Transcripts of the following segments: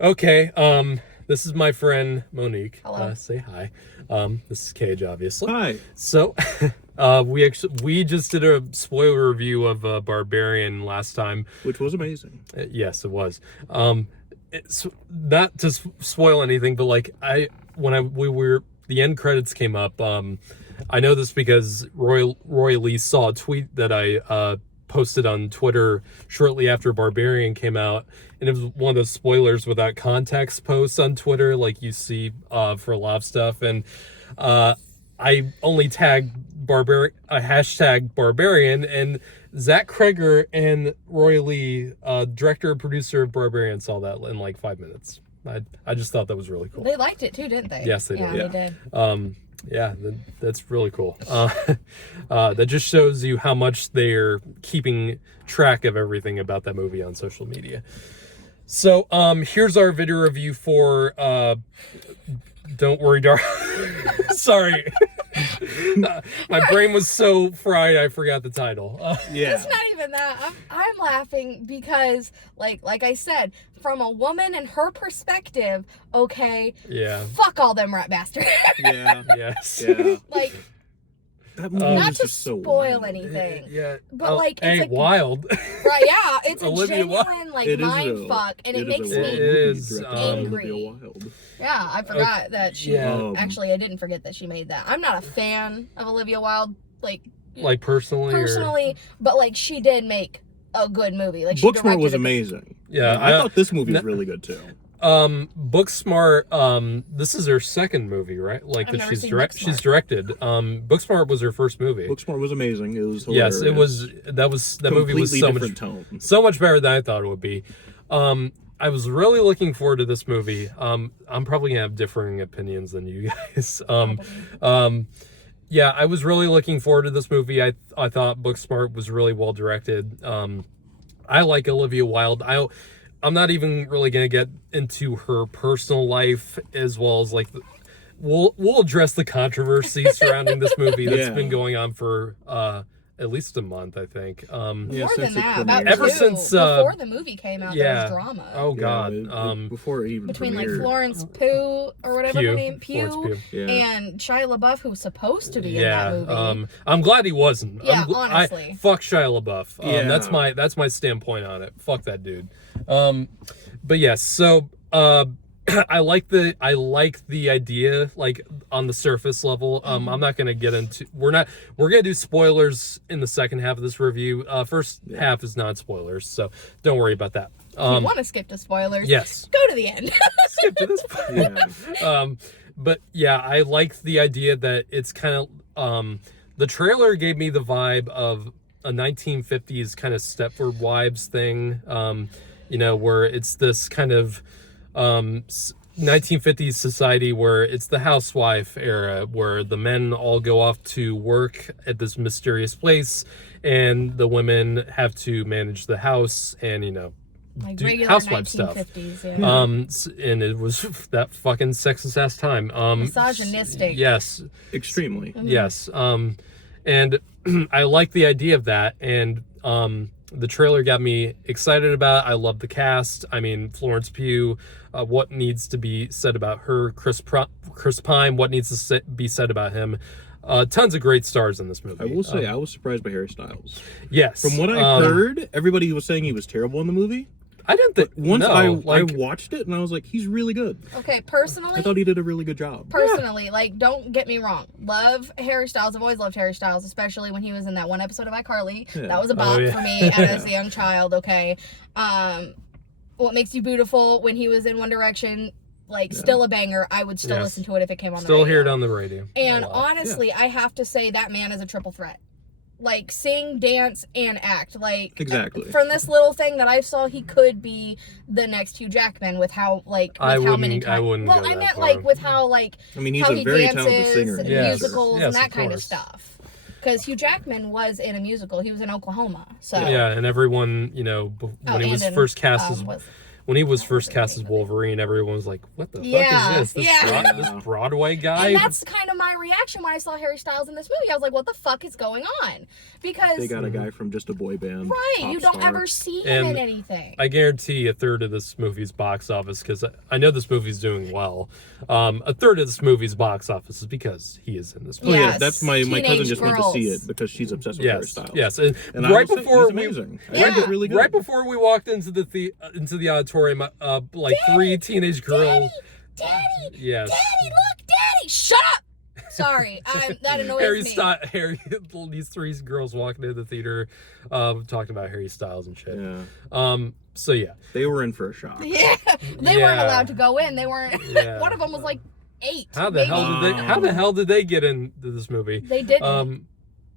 Okay, this is my friend Monique. Hello. Say hi. This is Cage, obviously. Hi. So, we just did a spoiler review of Barbarian last time. Which was amazing. Yes, it was. It's not to spoil anything, but like the end credits came up. I know this because Roy Lee saw a tweet that I posted on Twitter shortly after Barbarian came out, and it was one of those spoilers without context posts on Twitter, like you see for a lot of stuff. And I only tagged hashtag Barbarian, and Zach Kreger and Roy Lee, director and producer of Barbarian, saw that in like 5 minutes. I just thought that was really cool. They liked it too, didn't they? Yes, they did. Yeah, they did. Yeah, that's really cool. That just shows you how much they're keeping track of everything about that movie on social media. So, here's our video review for Don't Worry, Darling. Sorry. My brain was so fried I forgot the title. Yeah. It's not even that. I'm laughing because, like I said, from a woman and her perspective, okay, Yeah. fuck all them rat bastards. Yeah. Yes. Yeah. Like, That movie not was to just so spoil wild. anything. Yeah. But, like, it's hey, like- Wild. Right, yeah, it's a Olivia Wilde. genuine, like, It is, mind though. fuck, and it makes is a me... wild It movie is, directed by angry. Olivia Wilde. Yeah, I forgot that she... Yeah. Actually, I didn't forget that she made that. I'm not a fan of Olivia Wilde, Like personally. but, like, she did make a good movie. Like, she Booksmart directed was a- amazing. Yeah, I thought this movie was really good too. Booksmart, this is her second movie, right? Like I've that never she's seen she's Booksmart. directed. Booksmart was her first movie. Booksmart was amazing. It was Yes, it hilarious. was. That movie was Completely so different much tone. so much better than I thought it would be. I was really looking forward to this movie. I'm probably gonna have differing opinions than you guys. Yeah, I was really looking forward to this movie. I thought Booksmart was really well directed. I like Olivia Wilde. I'm not even really gonna get into her personal life as well as like we'll address the controversy surrounding this movie that's Yeah. been going on for at least a month, I think. Yeah, More since than it that, about premiered. Ever two. since, Before the movie came out, there yeah. was drama. Oh God. Before it even Between like premiered. Florence Pugh or whatever her name, Florence Pugh, Yeah. and Shia LaBeouf, who's supposed to be Yeah. in that movie. I'm glad he wasn't. Yeah, honestly. Fuck Shia LaBeouf. Yeah. That's my standpoint on it. Fuck that dude. But yes, so I like the idea, like on the surface level. I'm not gonna get into we're gonna do spoilers in the second half of this review. First half is not spoilers, so don't worry about that. If you want to skip to spoilers, Yes. go to the end. Skip to this point. Yeah. But yeah, I like the idea that it's kind of the trailer gave me the vibe of a 1950s kind of Stepford Wives thing, where it's this kind of 1950s society where it's the housewife era where the men all go off to work at this mysterious place and the women have to manage the house and Like do regular housewife stuff. 1950s, yeah. And it was that fucking sexist ass time. Misogynistic. Yes. Extremely. Yes. And I like the idea of that. And the trailer got me excited about it. I love the cast. I mean, Florence Pugh, what needs to be said about her, Chris Pine, what needs to be said about him. Tons of great stars in this movie. I will say, I was surprised by Harry Styles. Yes. From what I heard, everybody was saying he was terrible in the movie. I didn't think. Once no, I watched it, and I was like, he's really good. Okay, personally, I thought he did a really good job. like, don't get me wrong. Love Harry Styles. I've always loved Harry Styles, especially when he was in that one episode of iCarly. Yeah. That was a bop for me as a young child, okay? What Makes You Beautiful, when he was in One Direction, still a banger. I would still listen to it if it came on the radio. Still hear it on the radio. And honestly, I have to say that man is a triple threat. Like, sing, dance, and act. Like, Exactly. From this little thing that I saw, he could be the next Hugh Jackman with how, like, I with how many wouldn't- I times. wouldn't Well, go I that meant, far. like, with how, like, I mean, he's how a he very dances talented singer. and Yes. musicals Yes, and that of kind of course. stuff. Because Hugh Jackman was in a musical. He was in Oklahoma. So Yeah, and everyone, when he was and in, first cast when he was first cast as Wolverine, everyone was like, "What the Yeah, fuck is this? yeah. This Broadway guy?" And that's kind of my reaction when I saw Harry Styles in this movie. I was like, what the fuck is going on? Because They got a guy from just a boy band. right, pop you don't star. ever see him in And anything. I guarantee a third of this movie's box office, because I know this movie's doing well. A third of this movie's box office is because he is in this Oh movie. yeah, Yes, that's my cousin teenage just went to see girls. it because she's obsessed with Harry Yes, Styles. yes, And I right will say, before he's we, amazing. I Yeah. think he's really good. right before we walked into the auditorium, like three teenage girls. Daddy, Yes. Daddy, look, Daddy, shut up. Sorry, that annoys me. Harry, these three girls walking into the theater, talking about Harry Styles and shit. Yeah, So yeah, they were in for a shock. Yeah, they weren't allowed to go in. They weren't. Yeah. One of them was like 8. how the maybe. how the hell did they get into this movie? They didn't.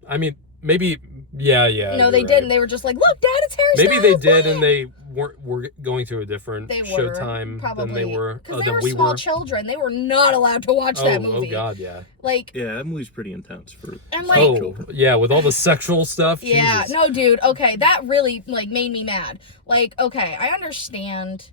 I mean, maybe, yeah. No, they you're didn't. right. They were just like, look, Dad, it's Harry Maybe Styles. they did, look." and they were going to a different They were showtime probably than they were. because they than were we small were. children. They were not allowed to watch that movie. Oh God, yeah. Like, Yeah, that movie's pretty intense for And, like- small Oh children. yeah, with all the sexual stuff. yeah, Jesus. no, dude. Okay, that really like made me mad. Like, okay, I understand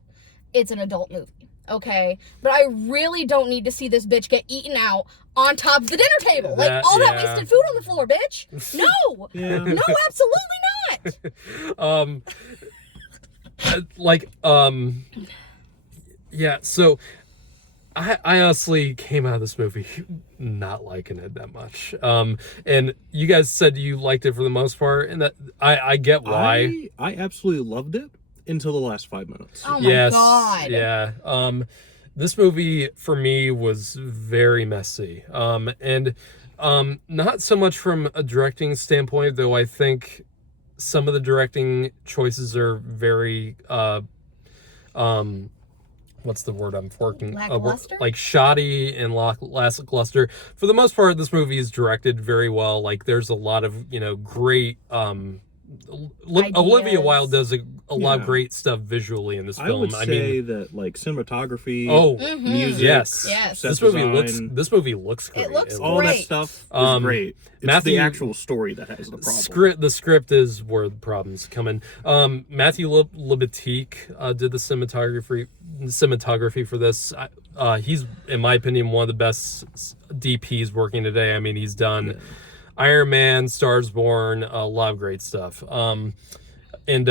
it's an adult movie. Okay, but I really don't need to see this bitch get eaten out on top of the dinner table. Like That- all that yeah. wasted food on the floor, bitch. No, Yeah. no, absolutely not. Yeah, so I honestly came out of this movie not liking it that much. And you guys said you liked it for the most part, and that I get why. I absolutely loved it until the last 5 minutes. Oh my Yes, god. yeah. This movie for me was very messy. And not so much from a directing standpoint, though I think some of the directing choices are very what's the word I'm forking? Lackluster? Like shoddy and lackluster. For the most part, this movie is directed very well. Like there's a lot of, great Olivia Ideas. Wilde does a lot of Yeah. great stuff visually in this I film. would I say mean, that like cinematography, Mhm. music, yes. Yes. set This movie design, looks great. looks all that great. stuff is Um, great. It's Matthew- the actual story that has the problem. The script is where the problems come in. Matthew Libatique did the cinematography for this. He's, in my opinion, one of the best DPs working today. I mean, he's done Iron Man, Stars Born, a lot of great stuff. And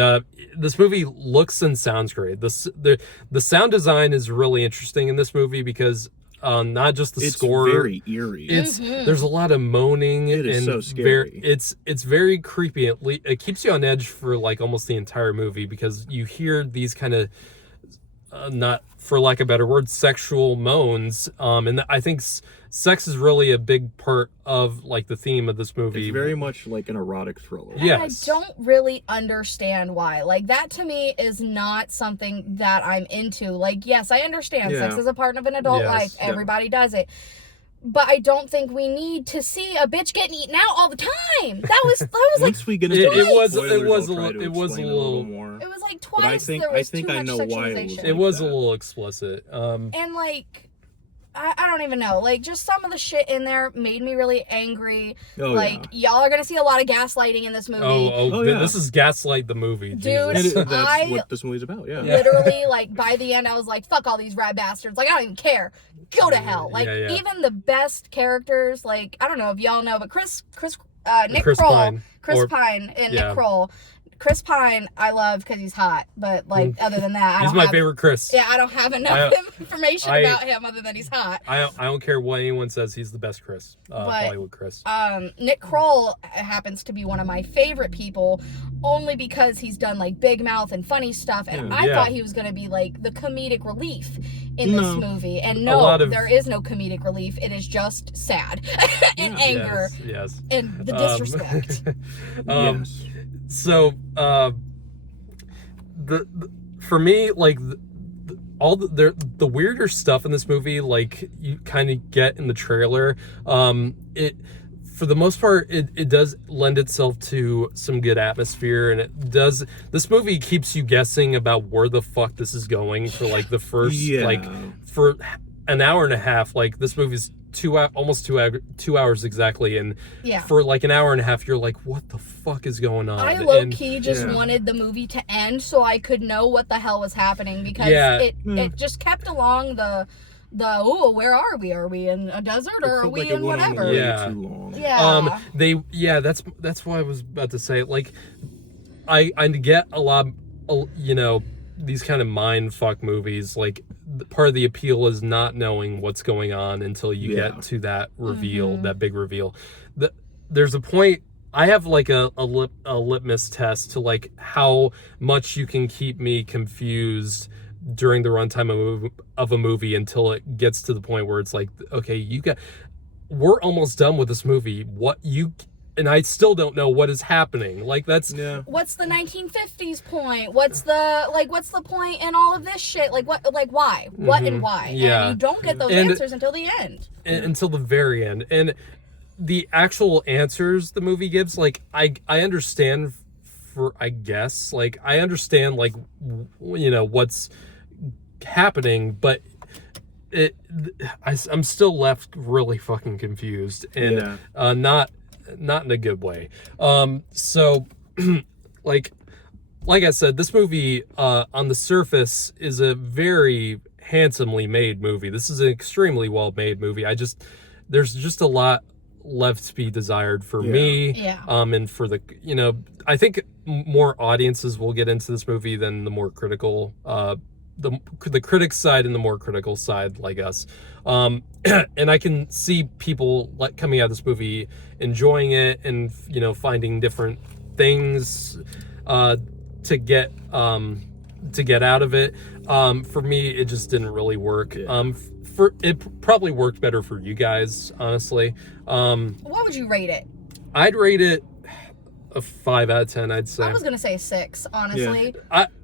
this movie looks and sounds great. The sound design is really interesting in this movie because not just the It's score. very eerie. There's a lot of moaning. It is and so scary. It's very creepy. It keeps you on edge for like almost the entire movie because you hear these kind of not, for lack of a better word, sexual moans. And I think sex is really a big part of like the theme of this movie. It's very much like an erotic thriller. And Yes. I don't really understand why. Like, that to me is not something that I'm into. Like, yes, I understand sex Yeah. is a part of an adult Yes. life. Yeah. Everybody does it. But I don't think we need to see a bitch getting eaten out all the time. That was like, Once we get into It the was- spoilers, it was I'll a try li- to it was a explain little- more. it was like But I twice think- there I was think too I much know why it was sexualization. like It was a that. little explicit. And like, I don't even know. Like, just some of the shit in there made me really angry. Oh, like, y'all are gonna see a lot of gaslighting in this movie. Oh, yeah. This is Gaslight the movie. Dude, Jesus. And that's I- what this movie's about. Yeah. Literally, like, by the end, I was like, fuck all these rad bastards. Like, I don't even care. Go to hell. Like, Yeah. even the best characters, like, I don't know if y'all know, but Nick Chris Kroll. Pine. Chris Or- Pine and yeah. Nick Kroll. Chris Pine, I love because he's hot. But, like, other than that, I He's don't my have, favorite Chris. Yeah, I don't have enough information about him other than he's hot. I don't care what anyone says. He's the best Chris. Hollywood Chris. Nick Kroll happens to be one of my favorite people only because he's done like Big Mouth and funny stuff, and I Yeah. thought he was going to be like the comedic relief in this No. movie, and A no, lot of- there is no comedic relief. It is just sad and Yeah. anger Yes. and the disrespect. Yes. So the for me, like all the weirder stuff in this movie, like you kind of get in the trailer, it for the most part it does lend itself to some good atmosphere, and this movie keeps you guessing about where the fuck this is going for like the first Yeah. like for an hour and a half. Like, this movie's almost 2 hours exactly, and Yeah. for like an hour and a half, you're like, what the fuck is going on? I And- low-key just Yeah. wanted the movie to end so I could know what the hell was happening, because Yeah. it just kept along the where are we? Are we in a desert or It are felt we like it in went on whatever? way Yeah. too long. Yeah. That's what I was about to say. Like, I get a lot, you know, these kind of mind fuck movies. Like, part of the appeal is not knowing what's going on until you Yeah. get to that reveal, Mm-hmm. that big reveal. There's a point. I have like a litmus test to like how much you can keep me confused during the runtime of a movie until it gets to the point where it's like, okay, we're almost done with this movie. And I still don't know what is happening. Like, that's Yeah. What's the 1950s point? What's the point in all of this shit? Like, why? What and why? Yeah. And you don't get those And- answers until the end. until the very end. And the actual answers the movie gives, like, I understand I guess, like, I understand, like, you know, what's happening, but I'm still left really fucking confused, and not in a good way. So like I said, this movie on the surface is a very handsomely made movie. This is an extremely well made movie. There's just a lot left to be desired for me. Yeah. And for the, you know, I think more audiences will get into this movie than the more critical the critic side and the more critical side, like us. And I can see people like coming out of this movie enjoying it and, you know, finding different things to get out of it. For me, it just didn't really work. It probably worked better for you guys, honestly. What would you rate it? I'd rate it a 5 out of 10, I'd say. I was gonna say 6, honestly.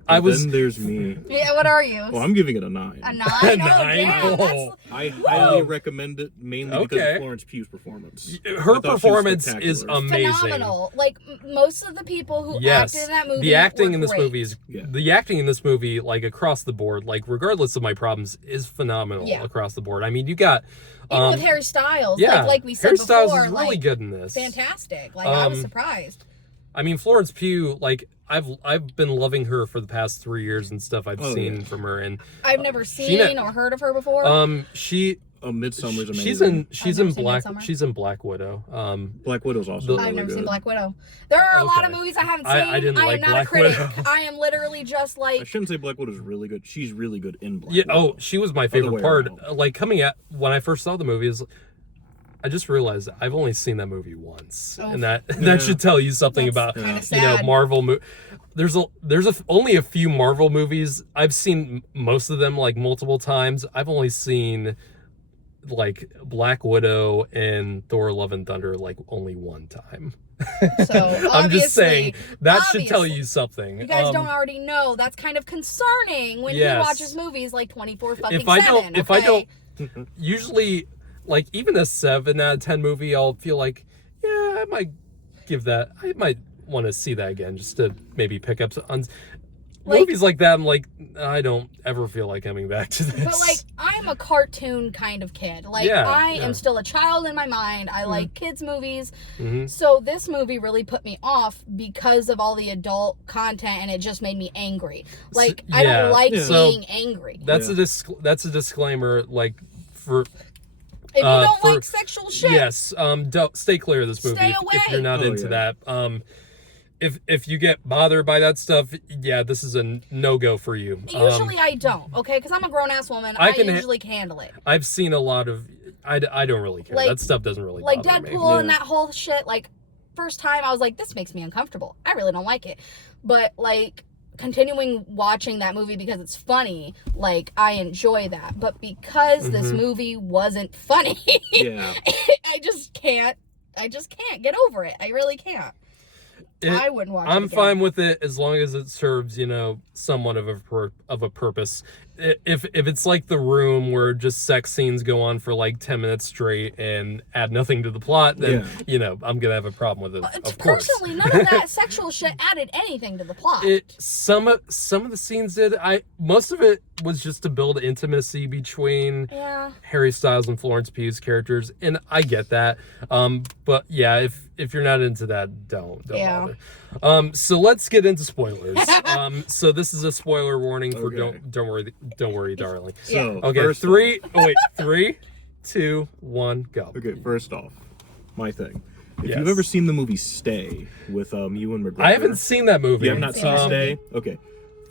I was. Then there's me. Yeah. What are you? Well, I'm giving it a 9. A 9? A Oh, 9? damn. Oh. I highly recommend it, mainly because Okay. of Florence Pugh's performance. Her I thought she was performance is spectacular. amazing. Phenomenal. Like, most of the people who Yes, acted in that movie the acting were in this great. movie is Yeah. the acting in this movie, like, across the board, like, regardless of my problems, is phenomenal. Yeah. Across the board. I mean, you got Even with Harry Styles, yeah, like we said Harry Styles before, is really like, good in this. fantastic. Like, I was surprised. I mean, Florence Pugh, like, I've been loving her for the past 3 years and stuff I've seen from her, and I've never seen or heard of her before. she Midsummer's amazing. she's never in seen Black Midsommar. she's in Black Widow. Black Widow's also really I've never good. seen Black Widow. There are a lot of Okay. movies I haven't seen. I didn't like am not Black a critic. Widow. I am literally just I like, shouldn't say Black Widow's really good. She's really good in Black Yeah. Widow. Oh, she was my way favorite part. around. Like, coming at when I first saw the movie, I just realized I've only seen that movie once, and that should tell you something That's about kinda you know, sad. Marvel. There's only a few Marvel movies. I've seen most of them like multiple times. I've only seen like Black Widow and Thor: Love and Thunder like only one time. so I'm just saying obviously, that should tell obviously. you something. You guys don't already know. That's kind of concerning when Yes. he watches movies like 24 fucking if I 7. don't usually, like, even a 7 out of 10 movie, I'll feel like, yeah, I might want to see that again just to maybe pick up on movies like that. I'm like, I don't ever feel like coming back to this. But, like, I'm a cartoon kind of kid. Like, Yeah, I yeah. am still a child in my mind. I like kids' movies. Mhm. So this movie really put me off because of all the adult content, and it just made me angry. Like, I yeah. don't like So, being angry. That's a disclaimer, like, for If you don't for- like sexual shit, yes, don't stay clear of this movie Stay if you're away. not Oh, into yeah. that. If you get bothered by that stuff, yeah, this is a no-go for you. usually I don't, okay? Because I'm a grown-ass woman. I usually can handle it. I've seen a lot of. I don't really care. Like- That stuff doesn't really Like bother me. Deadpool and Yeah. that whole shit, like, first time I was like, this makes me uncomfortable. I really don't like it. But, like, continuing watching that movie because it's funny, like, I enjoy that. But because this Mm-hmm. movie wasn't funny, Yeah. I just can't get over it. I really can't. I wouldn't watch it I'm again. fine with it as long as it serves, you know, somewhat of a purpose. if it's like The Room where just sex scenes go on for like 10 minutes straight and add nothing to the plot, then I'm gonna have a problem with it. Of course. Personally, none of that sexual shit added anything to the plot. Some of the scenes did. Most of it was just to build intimacy between Harry Styles and Florence Pugh's characters, and I get that. But yeah, if you're not into that, don't bother. So let's get into spoilers. So this is a spoiler warning for don't worry, darling. So okay, 3, 2, 1, go. Okay, first off, my thing. If you've ever seen the movie Stay with Ewan McGregor, I haven't seen that movie. You have not seen Stay? Okay.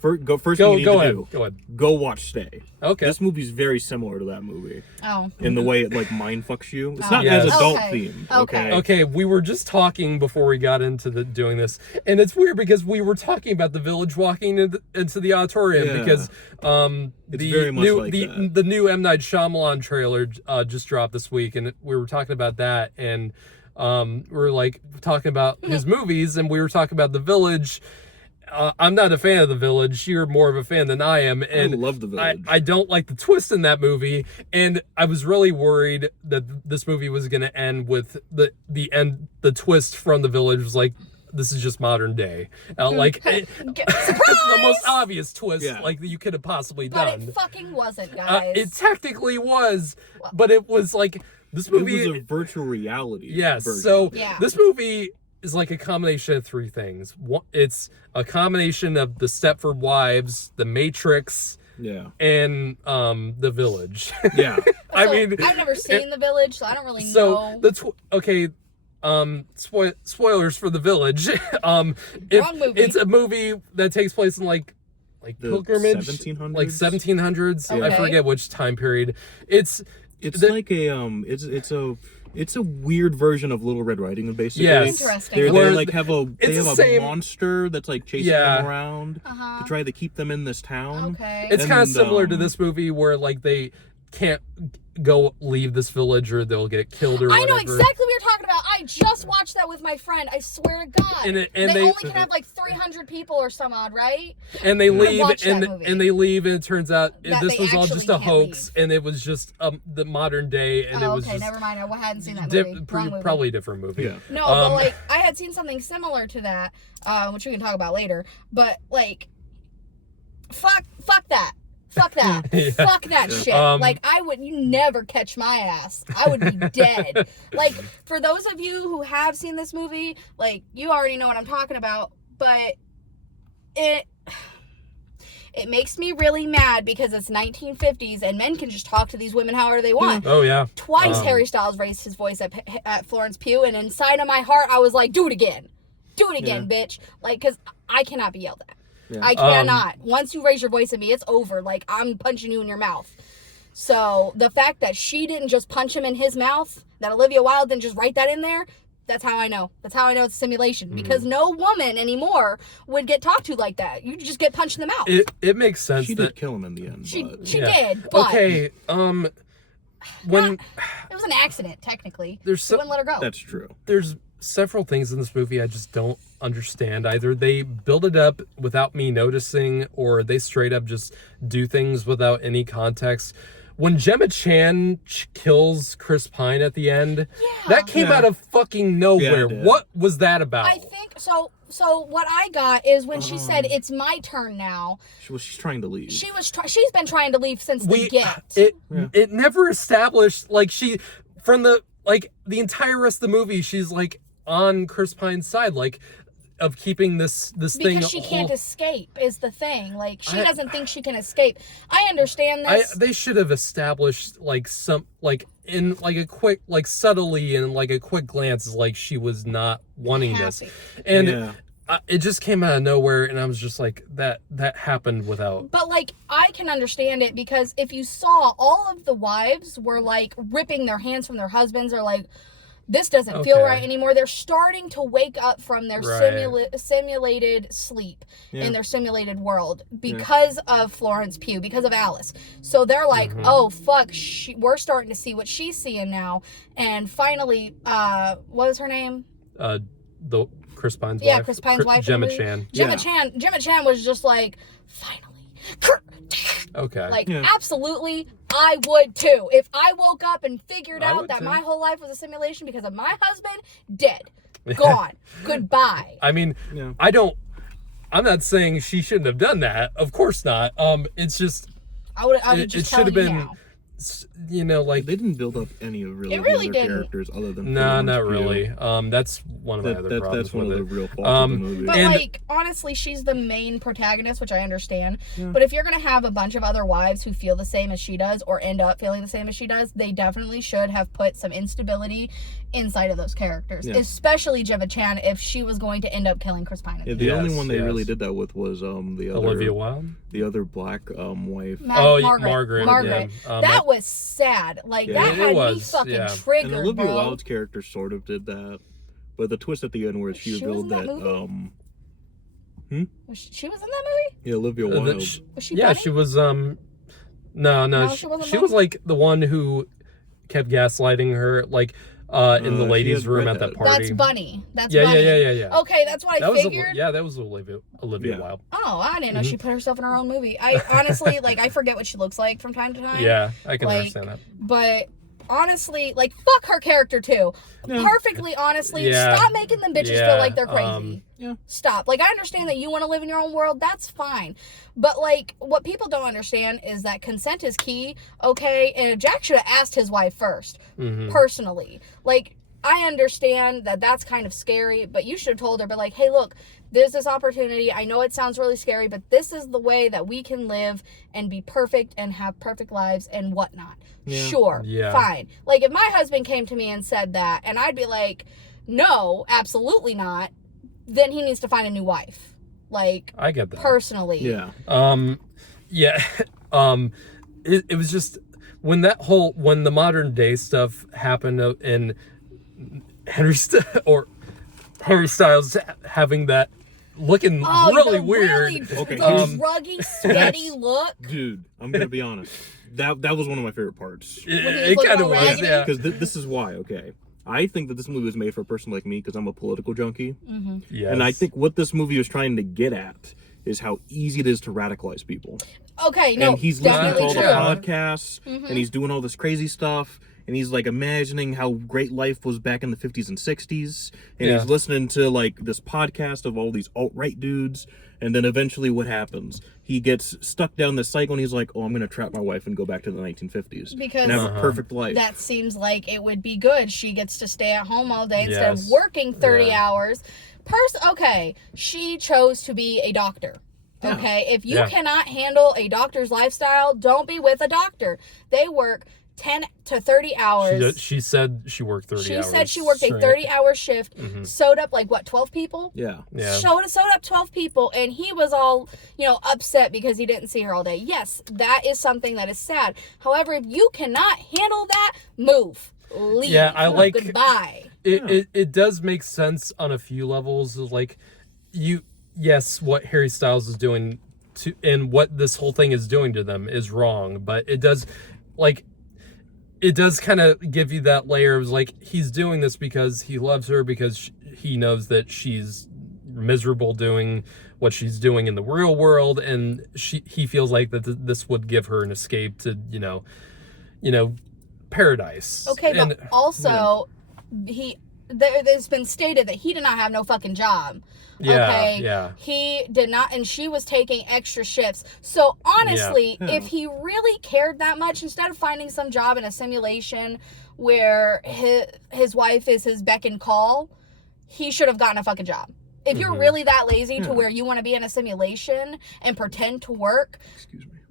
Go ahead. Go watch Stay. Okay. This movie's very similar to that movie. Oh. In the way it like mind fucks you. It's not as adult themed. Okay. We were just talking before we got into doing this, and it's weird because we were talking about the village walking into the auditorium because the new M. Night Shyamalan trailer just dropped this week, and we were talking about that, and we were like talking about his movies, and we were talking about The Village. I'm not a fan of The Village. You're more of a fan than I am. And I love The Village. I don't like the twist in that movie. And I was really worried that this movie was going to end with the twist from The Village was like, this is just modern day. Like, it's the most obvious twist like that you could have possibly done. But it fucking wasn't, guys. It technically was, but it was like, this movie... It was a virtual reality version. So this movie... is like a combination of three things. It's a combination of The Stepford Wives, The Matrix, and The Village. Yeah. I mean, I've never seen The Village, so I don't really know. Spoilers for The Village. Wrong movie. It's a movie that takes place in like pilgrimage, 1700s? like 1700s. Okay. I forget which time period. It's a weird version of Little Red Riding Hood, basically. Yes. Interesting. They have a monster that's like chasing them around to try to keep them in this town. Okay. It's kind of similar to this movie where like they can't leave this village or they'll get killed or whatever. I know exactly what you're talking about. I just watched that with my friend. I swear to God. And they only can have like 300 people or some odd, right? And they leave, and they leave, and it turns out this was all just a hoax, leave. and it was just the modern day, and it was just never mind. I hadn't seen that movie. Probably a different movie. Yeah. No, but like I had seen something similar to that, which we can talk about later. But like, fuck that. Fuck that. Fuck that shit. Like, you never catch my ass. I would be dead. Like, for those of you who have seen this movie, like, you already know what I'm talking about, but it makes me really mad because it's 1950s and men can just talk to these women however they want. Oh, yeah. Twice Harry Styles raised his voice at Florence Pugh, and inside of my heart, I was like, do it again. Do it again, bitch. Like, because I cannot be yelled at. Yeah. I cannot. Once you raise your voice at me, it's over. Like, I'm punching you in your mouth. So, the fact that she didn't just punch him in his mouth, that Olivia Wilde didn't just write that in there, that's how I know. That's how I know it's a simulation. Because no woman anymore would get talked to like that. You just get punched in the mouth. It makes sense. She did kill him in the end. She did, but... Okay, it was an accident, technically. They wouldn't let her go. That's true. There's several things in this movie I just don't understand. Either they build it up without me noticing, or they straight up just do things without any context. When Gemma Chan kills Chris Pine at the end, that came out of fucking nowhere. What was that about? I think so. So what I got is when she said it's my turn now. She's trying to leave. She's been trying to leave since the get. It never established the entire rest of the movie. She's like on Chris Pine's side, like of keeping this thing. Because she can't escape is the thing. Like she doesn't think she can escape. I understand this. They should have established in like a quick, like subtly in like a quick glance, like she was not wanting this, and it just came out of nowhere, and I was just like that happened without. But like I can understand it because if you saw, all of the wives were like ripping their hands from their husbands, or like, this doesn't feel right anymore. They're starting to wake up from their simulated sleep in their simulated world because of Florence Pugh, because of Alice. So they're like, oh, fuck, we're starting to see what she's seeing now. And finally, what was her name? The Chris Pine's wife. Yeah, Chris Pine's wife. Gemma Chan. Gemma Chan was just like, finally. Okay. Like, absolutely, I would too. If I woke up and figured out that my whole life was a simulation because of my husband, dead. Gone. Goodbye. I mean, I'm not saying she shouldn't have done that. Of course not. It's just... It should have been... You know, like they didn't build up any of the other characters other than not really. That's one of my other problems. That's one of the real faults of the movie. But like, honestly, she's the main protagonist, which I understand. But if you're gonna have a bunch of other wives who feel the same as she does, or end up feeling the same as she does, they definitely should have put some instability inside of those characters, especially Jeva Chan if she was going to end up killing Chris Pine. The only one they really did that with was the other Olivia Wilde, the other black wife. Margaret. That was sad. Like that had me fucking triggered. And Olivia Wilde's character sort of did that, but the twist at the end where she revealed that. She was in that movie? Yeah, Olivia Wilde. Was she? Yeah, she was. No, she was like the one who kept gaslighting her, like. In the ladies' room at that party. That's Bunny. Bunny. Yeah. Okay, that's what I figured. That was Olivia Wilde. Oh, I didn't know she put herself in her own movie. I honestly, like, I forget what she looks like from time to time. Yeah, I can understand that. But honestly, like, fuck her character too. Perfectly honestly, stop making them bitches feel like they're crazy. Stop. Like, I understand that you want to live in your own world. That's fine. But, like, what people don't understand is that consent is key, okay? And Jack should have asked his wife first, personally. Like, I understand that that's kind of scary, but you should have told her, but like, hey, look, there's this opportunity. I know it sounds really scary, but this is the way that we can live and be perfect and have perfect lives and whatnot. Sure, fine. Like, if my husband came to me and said that, and I'd be like, no, absolutely not, then he needs to find a new wife. Like, I get that. Personally. Yeah. It was just when the modern day stuff happened and Harry Styles having that looking really weird. The druggy, sweaty look. Dude, I'm gonna be honest. That was one of my favorite parts. It kind of was, yeah. Because this is why, okay. I think that this movie was made for a person like me because I'm a political junkie. Yes. And I think what this movie was trying to get at is how easy it is to radicalize people. Okay, no, and he's listening to all the podcasts, and he's doing all this crazy stuff, and he's like imagining how great life was back in the 50s and 60s, and he's listening to like this podcast of all these alt-right dudes, and then eventually what happens? He gets stuck down this cycle, and he's like, oh, I'm going to trap my wife and go back to the 1950s. Because and have a perfect life. That seems like it would be good. She gets to stay at home all day instead of working 30 hours. Okay, she chose to be a doctor. Okay, if you cannot handle a doctor's lifestyle, don't be with a doctor. They work 10 to 30 hours. She said she worked 30 hours. She said she worked a 30-hour shift, sewed up like, 12 people? Yeah. Sewed up 12 people, and he was all, upset because he didn't see her all day. Yes, that is something that is sad. However, if you cannot handle that, move. Leave. Yeah, I like... Goodbye. It does make sense on a few levels. Like, yes, what Harry Styles is doing and what this whole thing is doing to them is wrong, but it does kind of give you that layer of like, he's doing this because he loves her, because he knows that she's miserable doing what she's doing in the real world, and he feels like that this would give her an escape to, paradise. Okay, but also, there's been stated that he did not have no fucking job. He did not, and she was taking extra shifts. So honestly, if he really cared that much, instead of finding some job in a simulation where his wife is his beck and call, he should have gotten a fucking job. If you're really that lazy to where you want to be in a simulation and pretend to work,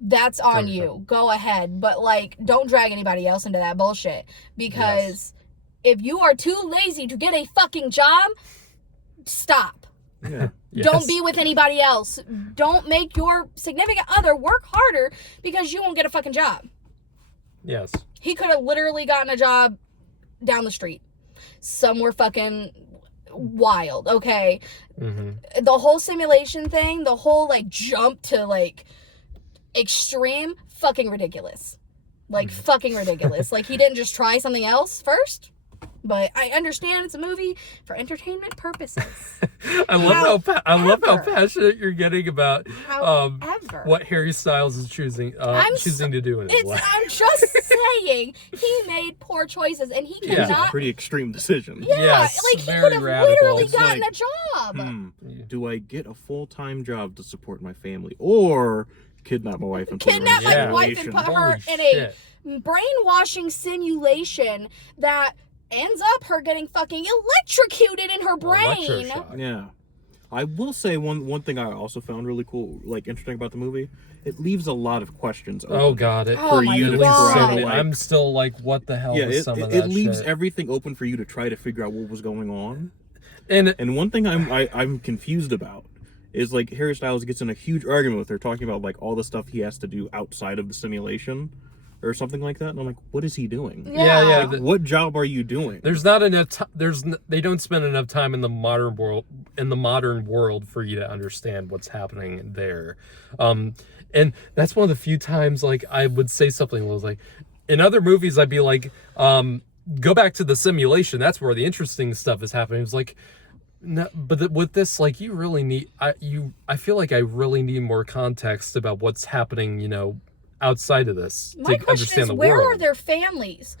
that's on you. Go ahead, but don't drag anybody else into that bullshit, because if you are too lazy to get a fucking job, stop. Don't be with anybody else. Don't make your significant other work harder because you won't get a fucking job. Yes. He could have literally gotten a job down the street. Somewhere fucking wild, okay? The whole simulation thing, the whole jump to extreme, fucking ridiculous. Fucking ridiculous. He didn't just try something else first? But I understand it's a movie for entertainment purposes. I love how However- passionate you're getting about However, what Harry Styles is choosing to do in his life. I'm just saying he made poor choices, and he Yeah. cannot. Pretty extreme decision. Yeah, Yes, like he very could have radical. literally It's gotten like, a job. Do I get a full-time job to support my family, or kidnap my wife and put her in a Kidnap my Yeah. wife and simulation? put her Holy in shit. a brainwashing simulation that ends up her getting fucking electrocuted in her brain. Electroshock. Yeah. I will say one thing I also found really cool, like interesting about the movie. It leaves a lot of questions open. Oh god, it Oh for my you to God. try so to many- like. I'm still like, what the hell Yeah, was it, some it, of it that leaves shit? everything open for you to try to figure out what was going on. And And one thing I'm confused about is like Harry Styles gets in a huge argument with her talking about like all the stuff he has to do outside of the simulation or something like that. And I'm like, what is he doing? yeah, Yeah. the- What job are you doing? there's not enough they don't spend enough time in the modern world for you to understand what's happening there. And that's one of the few times like I would say something that was like, in other movies I'd be like, go back to the simulation, that's where the interesting stuff is happening. It's like, no, but with this, like, you really need I feel like I really need more context about what's happening, outside of this My to question understand is, the where world. are their families?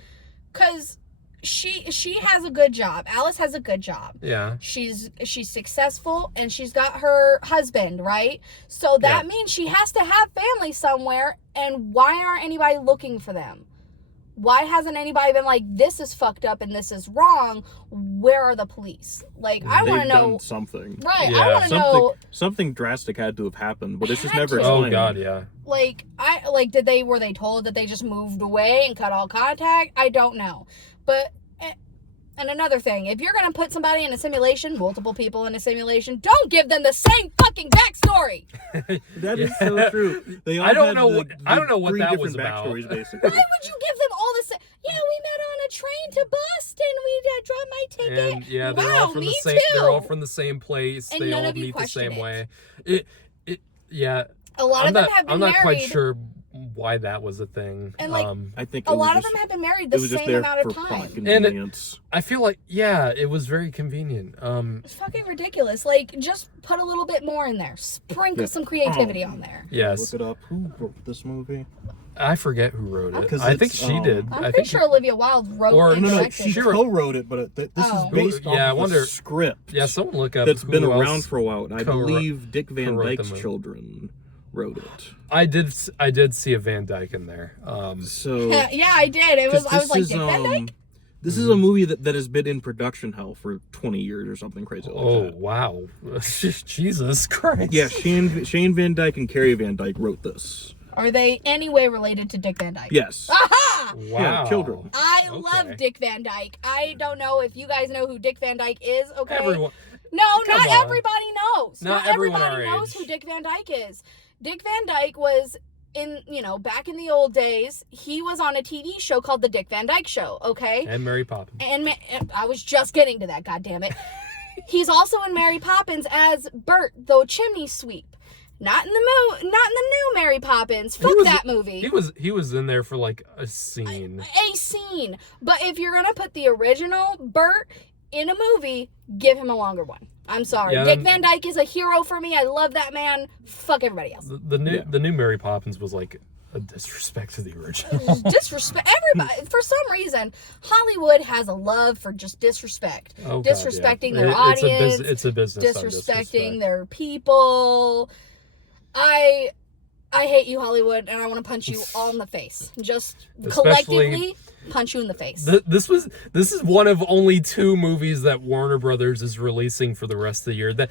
Because she has a good job. Alice has a good job. Yeah. She's successful, and she's got her husband, right? So that Yeah. means she has to have family somewhere. And why aren't anybody looking for them? Why hasn't anybody been like, this is fucked up and this is wrong? Where are the police? Like, I They've want to know. done something. Right, Yeah. I want to know. Something drastic had to have happened, but it's just Had never to. explained. Oh god, yeah. Like, were they told that they just moved away and cut all contact? I don't know. But, and another thing, if you're going to put somebody in a simulation, multiple people in a simulation, don't give them the same fucking backstory. That is Yeah. so true. They all I don't had know the- what- I don't know what three that different was about. backstories, basically. Why would you give them all the same? Yeah, we met on a train to Boston. We dropped my ticket. And yeah, they're wow, all from the me same. too. They're all from the same place. And they none all of you meet the question same it. way. Yeah. A lot I'm of them not. have been I'm not married. quite sure why that was a thing. And, like, I think A it was lot of just- them have been married it the was just same there amount for of time. plot convenience. I feel like it was very convenient. It's fucking ridiculous. Like, just put a little bit more in there. Sprinkle Yeah. some creativity on there. Yes, Look it up. Who wrote this movie? I forget who wrote it. 'Cause I think it's, she did. I'm I pretty think sure Olivia Wilde wrote Or- and No, no, directed. she she wrote- co-wrote it, but this Oh. is based Yeah, off I of wonder- a script Yeah, someone look up. that's who been else around for a while. And I co-wrote- believe Dick Van co-wrote the Dyke's movie. children wrote it. I did see a Van Dyke in there. So Yeah, I did. I was 'cause like, this Dick is, Van Dyke? This is a movie that has been in production hell for 20 years or something crazy like Oh that. wow, Jesus Christ! Yeah, Shane Van Dyke and Carrie Van Dyke wrote this. Are they any way related to Dick Van Dyke? Yes. Aha! Wow. Yeah, children. I Okay. love Dick Van Dyke. I don't know if you guys know who Dick Van Dyke is, okay? Everyone. No, Come not on. everybody knows. Not everyone everybody our knows age. who Dick Van Dyke is. Dick Van Dyke was back in the old days, he was on a TV show called The Dick Van Dyke Show, okay? And Mary Poppins. And I was just getting to that, goddammit. He's also in Mary Poppins as Bert, the chimney sweep. Not in the new Mary Poppins. Fuck was- that movie. He was in there for like a scene. A scene. But if you're gonna put the original Bert in a movie, give him a longer one. I'm sorry. Yeah, Dick then- Van Dyke is a hero for me. I love that man. Fuck everybody else. The new Mary Poppins was like a disrespect to the original. Disrespect everybody. For some reason, Hollywood has a love for just disrespect. Oh, God, yeah. Disrespecting their It's a audience. it's a business. on Disrespecting disrespect. their people. I hate you, Hollywood, and I want to punch you all in the face. Just Especially- collectively punch you in the face. This is one of only 2 movies that Warner Brothers is releasing for the rest of the year. That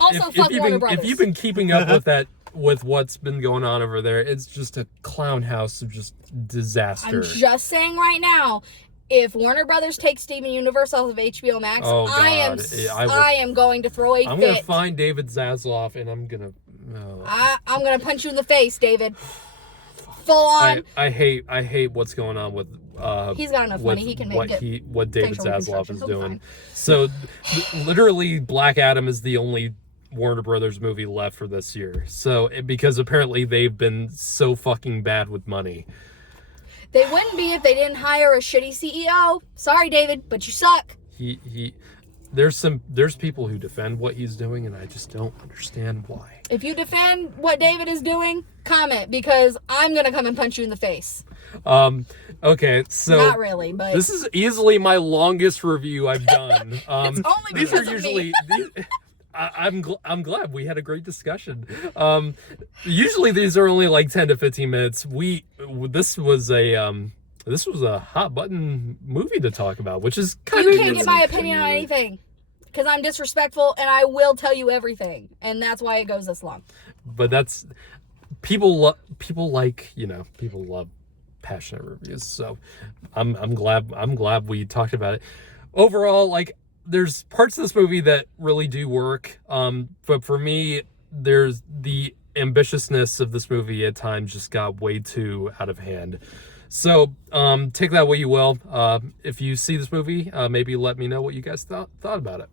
Also, fuck Warner Brothers. If you've been keeping up with that, with what's been going on over there, it's just a clown house of just disaster. I'm just saying right now, if Warner Brothers takes Steven Universe off of HBO Max, Oh, I God. I will- am going to throw a I'm fit. gonna find David Zaslav and I'm gonna. I'm gonna punch you in the face, David. Full on. I hate what's going on with. He's got enough with money. He can make what it. what David facial Zaslav reconstruction. is He'll be doing. fine. So, literally, Black Adam is the only Warner Brothers movie left for this year. So, because apparently they've been so fucking bad with money. They wouldn't be if they didn't hire a shitty CEO. Sorry, David, but you suck. There's people who defend what he's doing, and I just don't understand why. If you defend what David is doing, comment, because I'm gonna come and punch you in the face. Okay, so Not really, but this is easily my longest review I've done. it's only These because are of usually. I'm glad we had a great discussion. Usually these are only like 10 to 15 minutes. This was a hot button movie to talk about, which is kind of. You can't get my opinion on anything, because I'm disrespectful and I will tell you everything, and that's why it goes this long. But that's people love passionate reviews, so I'm glad we talked about it. Overall, like, there's parts of this movie that really do work, but for me, there's the ambitiousness of this movie at times just got way too out of hand. So take that way you will. If you see this movie, maybe let me know what you guys thought about it.